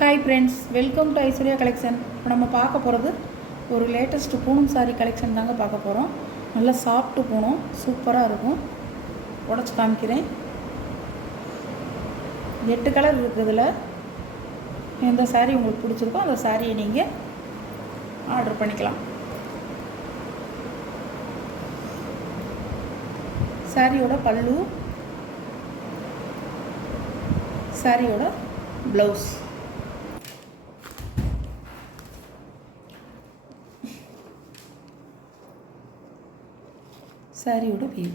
Hi friends, welcome to Aishwarya collection. இப்போ நம்ம பார்க்க போகிறது ஒரு லேட்டஸ்ட் பூனம் சாரீ கலெக்ஷன் தாங்க பார்க்க போகிறோம். நல்லா சாஃப்ட்டு பூனம், சூப்பராக இருக்கும். உடச்சி காமிக்கிறேன். 8 கலர் இருக்குதுல. எந்த சாரீ உங்களுக்கு பிடிச்சிருக்கோ அந்த சாரியை நீங்கள் ஆர்டர் பண்ணிக்கலாம். சாரியோட பல்லு, சாரியோட ப்ளவுஸ், சாரியோட வியூ.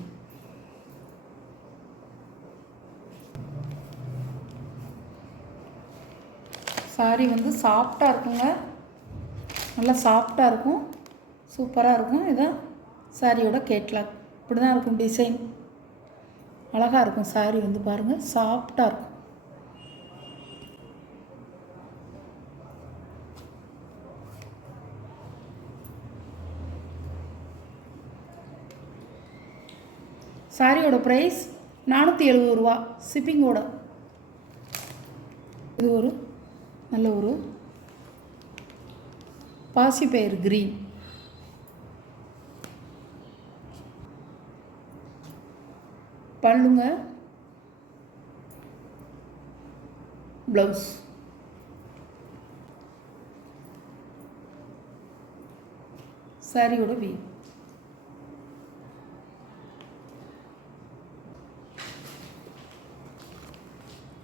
சாரி வந்து சாஃப்டாக இருக்குங்க, நல்லா சாஃப்டாக இருக்கும், சூப்பராக இருக்கும். இதுதான் சாரியோட கேட்லாக். இப்படி தான் இருக்கும் டிசைன். அழகாக இருக்கும். சாரி வந்து பாருங்கள், சாஃப்டாக இருக்கும். சாரியோட ப்ரைஸ் 470 ரூபா ஷிப்பிங்கோட. இது ஒரு நல்ல ஒரு பாசிப்பயிறு க்ரீன், பல்லுங்க, ப்ளவுஸ், சாரியோட வீ.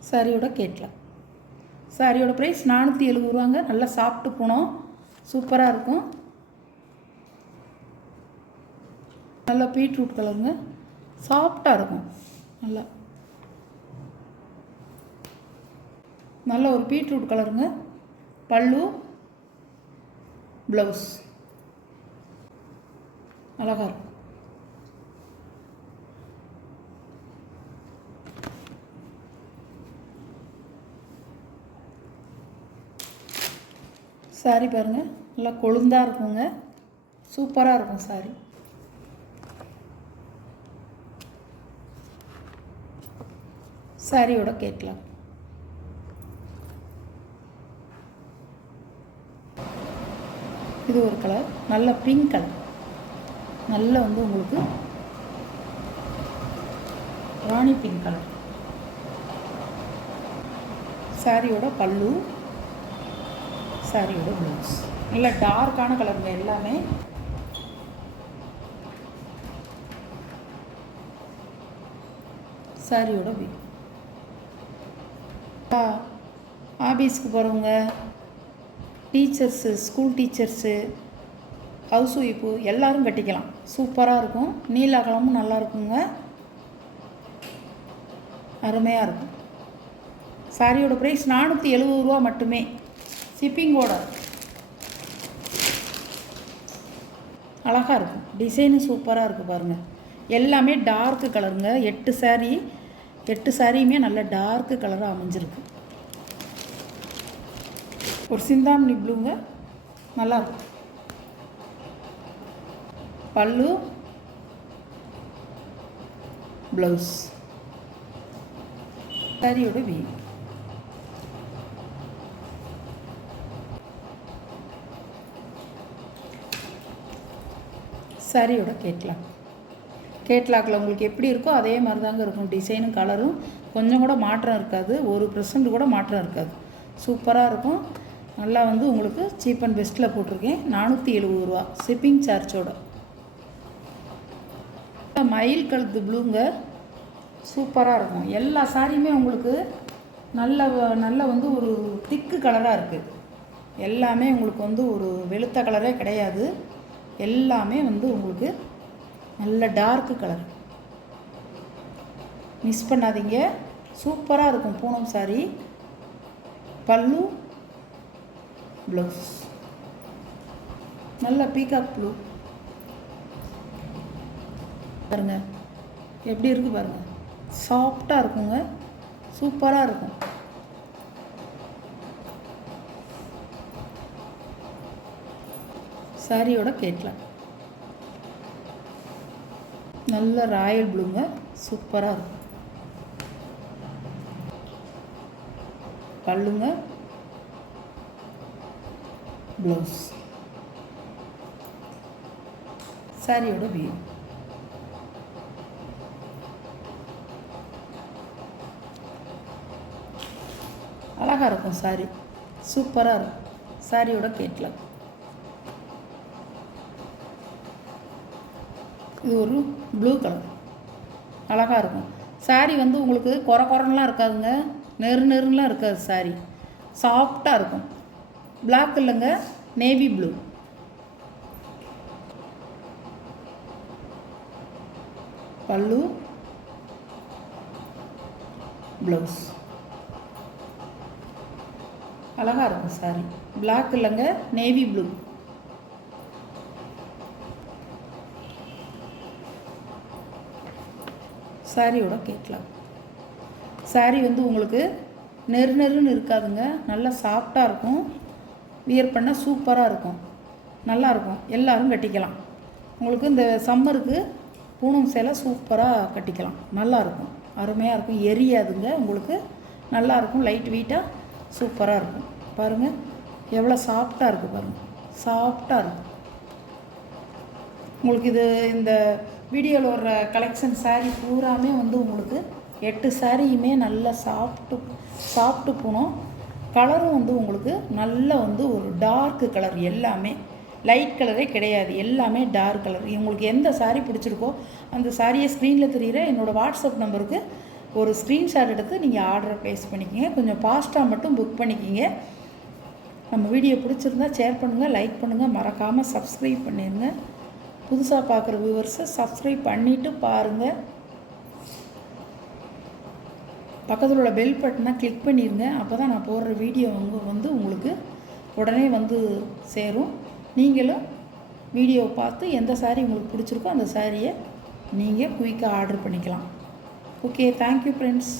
சாரியோட கேட்லாக். சாரியோட ப்ரைஸ் 470 ரூபாங்க. நல்லா சாப்பிட்டு போனோம், சூப்பராக இருக்கும். நல்லா பீட்ரூட் கலருங்க, சாஃப்டாக இருக்கும். நல்ல ஒரு பீட்ரூட் கலருங்க. பல்லு, ப்ளவுஸ் அழகாக இருக்கும். சாரி பாருங்கள், நல்லா கொழுந்தாக இருக்குங்க, சூப்பராக இருக்கும் சாரி. சாரியோட கேட்லாக். இது ஒரு கலர், நல்ல பிங்க் கலர். நல்ல வந்து உங்களுக்கு ராணி பிங்க் கலர். சாரியோட பல்லு, சாரியோட ப்ளவுஸ். நல்ல டார்க்கான கலருங்க எல்லாமே. சாரியோட வியூ. ஆஃபீஸ்க்கு போகிறவங்க, teachers, school teachers, house wife எல்லோரும் கட்டிக்கலாம். சூப்பராக இருக்கும். நீல அகலமும் நல்லா இருக்குங்க, அருமையாக இருக்கும். சாரியோட ப்ரைஸ் 470 ரூபா மட்டுமே ஷிப்பிங்கோட. அழகாக இருக்கும். டிசைனும் சூப்பராக இருக்குது பாருங்கள். எல்லாமே டார்க்கு கலருங்க. 8 சாரியுமே நல்ல டார்க்கு கலராக அமைஞ்சிருக்கு. ஒரு சிந்தாமணி ப்ளூங்க, நல்லாயிருக்கும். பல்லு, ப்ளவுஸ், சாரியோட வீ. சாரியோட கேட்லாக். கேட்லாக்கில் உங்களுக்கு எப்படி இருக்கோ அதே மாதிரி தாங்க இருக்கும். டிசைனும் கலரும் கொஞ்சம் கூட மாற்றம் இருக்காது, 1% கூட மாற்றம் இருக்காது. சூப்பராக இருக்கும். நல்லா வந்து உங்களுக்கு சீப் அண்ட் பெஸ்ட்டில் போட்டிருக்கேன். 470 ரூபா ஷிப்பிங் சார்ஜோட. மயில் கழுத்து ப்ளூங்க, சூப்பராக இருக்கும். எல்லா சாரியுமே உங்களுக்கு நல்ல வந்து ஒரு திக்கு கலராக இருக்குது. எல்லாமே உங்களுக்கு வந்து ஒரு வெளுத்த கலரே கிடையாது. எல்லாமே வந்து உங்களுக்கு நல்ல டார்க்கு கலர். மிஸ் பண்ணாதீங்க, சூப்பராக இருக்கும் பூனம் சாரி. பல்லு, ப்ளவுஸ், நல்ல பீகாக் ப்ளூ பாருங்க, எப்படி இருக்குது பாருங்கள். சாஃப்டாக இருக்குங்க, சூப்பராக இருக்கும். சாரியோட கேட்லாக். நல்ல ராயல் ப்ளூங்க, சூப்பராக இருக்கும். பல்லுங்க, ப்ளவுஸ். சாரியோட வியூ. அழகாக இருக்கும் சாரி, சூப்பராக இருக்கும். சாரியோட கேட்லாக். இது ஒரு ப்ளூ கலர், அழகாக இருக்கும். சாரி வந்து உங்களுக்கு குறலாம் இருக்காதுங்க, நெருலாம் இருக்காது. சாரி சாஃப்டாக இருக்கும். பிளாக் இல்லைங்க, நேவி ப்ளூ. பல்லு, ப்ளவுஸ். அழகாக இருக்கும் சாரி. பிளாக் இல்லைங்க, நேவி ப்ளூ. சாரியோட கேட்லாக். சாரி வந்து உங்களுக்கு நெருன்னு இருக்காதுங்க, நல்லா சாஃப்டாக இருக்கும். வியர் பண்ணால் சூப்பராக இருக்கும், நல்லாயிருக்கும். எல்லோரும் கட்டிக்கலாம். உங்களுக்கு இந்த சம்மருக்கு பூனம் சேலை சூப்பராக கட்டிக்கலாம். நல்லாயிருக்கும், அருமையாக இருக்கும். எரியாதுங்க உங்களுக்கு, நல்லாயிருக்கும். லைட் வெயிட்டாக சூப்பராக இருக்கும். பாருங்கள் எவ்வளோ சாஃப்டாக இருக்குது பாருங்கள், சாஃப்டாக இருக்கும். உங்களுக்கு இது இந்த வீடியோவில் வர்ற கலெக்ஷன் சாரீ பூராமே வந்து உங்களுக்கு 8 சாரியுமே நல்லா சாஃப்ட்டு போனோம். கலரும் வந்து உங்களுக்கு நல்ல வந்து ஒரு டார்க்கு கலர், எல்லாமே லைட் கலரே கிடையாது, எல்லாமே டார்க் கலர். உங்களுக்கு எந்த சாரீ பிடிச்சிருக்கோ அந்த சாரியை ஸ்க்ரீனில் தெரிகிற என்னோடய வாட்ஸ்அப் நம்பருக்கு ஒரு ஸ்க்ரீன்ஷாட் எடுத்து நீங்கள் ஆர்டரை ப்ளேஸ் பண்ணிக்கிங்க. கொஞ்சம் ஃபாஸ்ட்டாக மட்டும் புக் பண்ணிக்கிங்க. நம்ம வீடியோ பிடிச்சிருந்தா ஷேர் பண்ணுங்கள், லைக் பண்ணுங்கள், மறக்காமல் சப்ஸ்கிரைப் பண்ணிடுங்க. புதுசாக பார்க்குற வியூவர்ஸை சப்ஸ்கிரைப் பண்ணிவிட்டு பாருங்கள். பக்கத்தில் உள்ள பெல் பட்டனை கிளிக் பண்ணிடுங்க. அப்போ தான் நான் போடுற வீடியோ வந்து உங்களுக்கு உடனே வந்து சேரும். நீங்களும் வீடியோவை பார்த்து எந்த சாரீ உங்களுக்கு பிடிச்சிருக்கோ அந்த சாரியை நீங்கள் குயிக்காக ஆர்டர் பண்ணிக்கலாம். Okay, thank you friends.